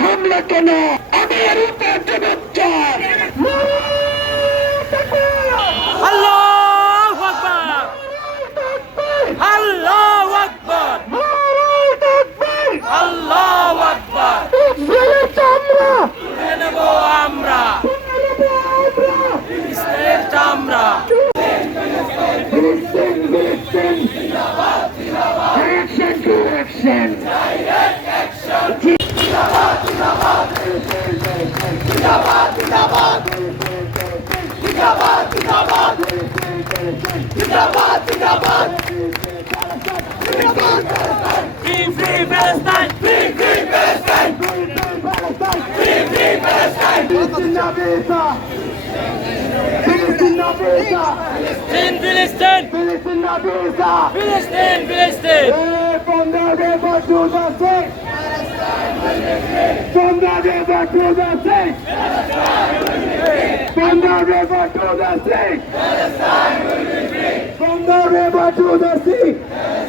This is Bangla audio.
হামলা কেন আকবার চামড়া তুলে নেব আমরা free free Palestine free free Palestine ফিলিস্তিন না বেসা ফিলিস্তিন না বেসা ফিলিস্তিন ফিলিস্তিন ফিলিস্তিন না বেসা ফিলিস্তিন ফিলিস্তিন From the river to the sea. From From the river to. From the river to the sea.